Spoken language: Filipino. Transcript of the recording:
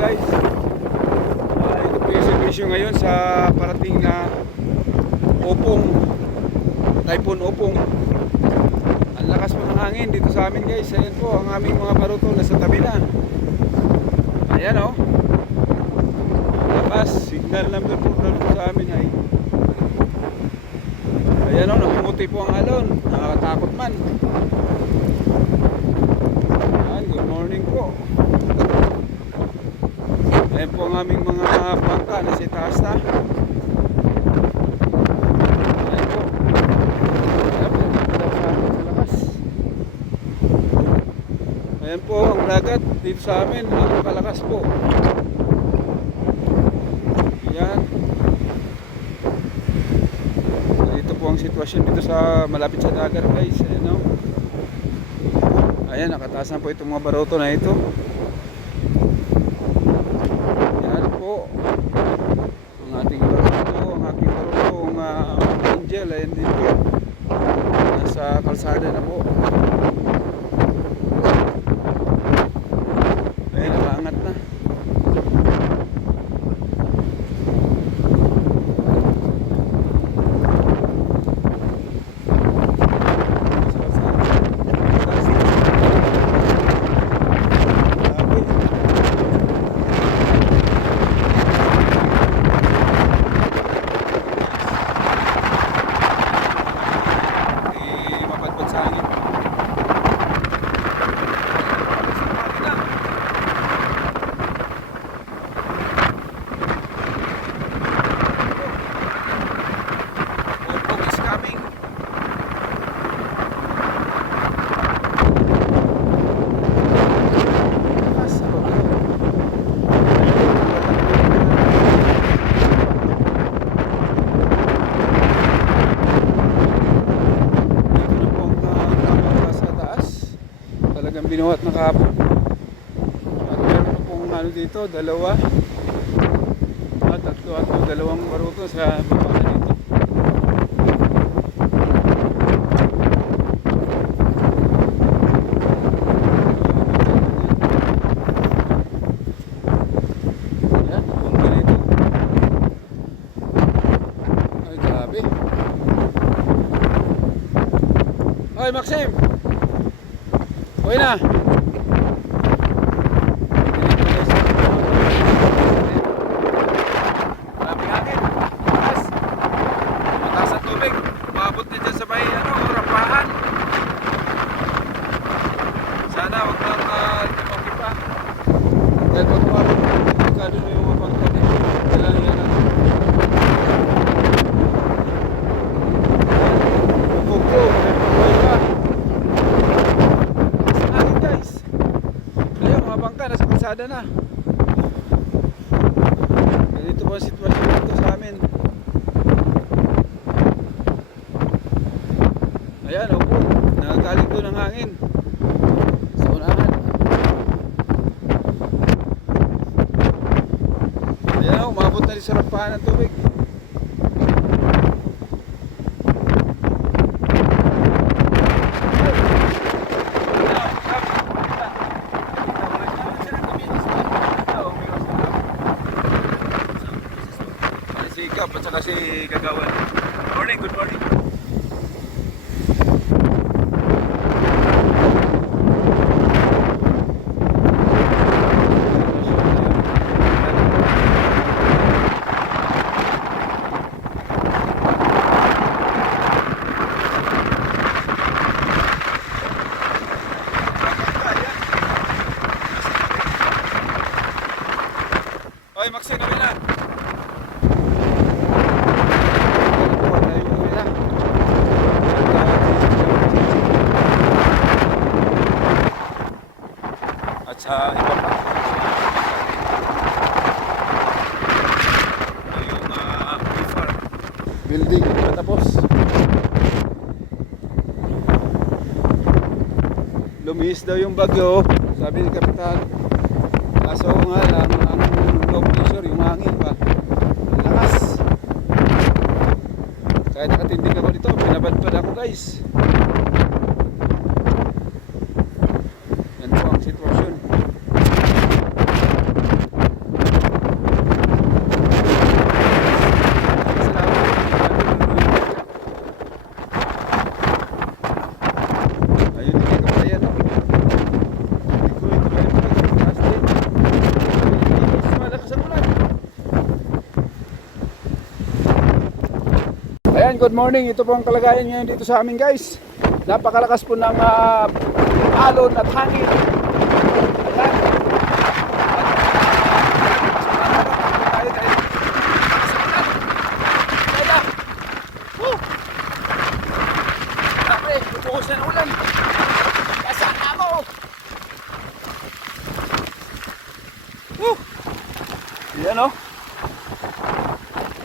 guys. Ito po yung servisyo ngayon sa parating na Opong, Typhoon Opong. Ang lakas po ng hangin dito sa amin guys. Ayan po ang aming mga baruto na sa tabi na. Ayan o. Lakas, signal number po sa amin ay. Ayan o, namumuti po ang alon. Nakakatakot man. Ayan, good morning po. Ayan po ang aming mga bangka na si taas na. Ayan po. Ayan po, dito daw sa amin sa lakas. Ayan po ang dagat dito sa amin. Napakalakas po. Ayan. Ito po ang sitwasyon dito sa malapit sa dagat guys. Ayan o. Ayan, nakatasan po itong mga baroto na ito. Ang ating baruto, ang Angel, ayan dito. Nasa kalsada na po. Ayan, nakaangat na. Binuhat na kahapon. At meron pong ano dito, dalawa at tatlo at dalawang baruto sa baba na dito. Ayan, ang ganito. Ay, grabe. Hoy, Maxim! Uy na! Maraming hangin. Mataas. Mataas ang tubig. Umabot na dyan sa may rapahan. Sana wag lang lumaki pa. Dahil pag umabot delikado na yung mga bangka dito. Kailan yan na. Bukog. May pa. Nasa kalsada na. Ganito po ang sitwasyon dito sa amin. Ayan, opo. Nagagaling doon ang hangin sa unahan. Ayan, umabot na rin sa rampahan ng tubig. Sikap at saka si Kagawan. Good morning, good morning. Oy, Maxine, nabilan. At sa iba pa yung building matapos. Lumihis daw yung bagyo, sabi ni Kapitan. Kaso nga lang ang low pressure, yung hangin pa ang lakas. Kahit nakatindig ako dito, pinabadbad ako guys. Yan po ang sitwasyon. good morning. Ito po ang kalagayan ngayon dito sa amin guys. Napakalakas po ng alon at hangin. Ayan. Grabe, bubuhos na ng ulan. Kasaan ako? Yan o.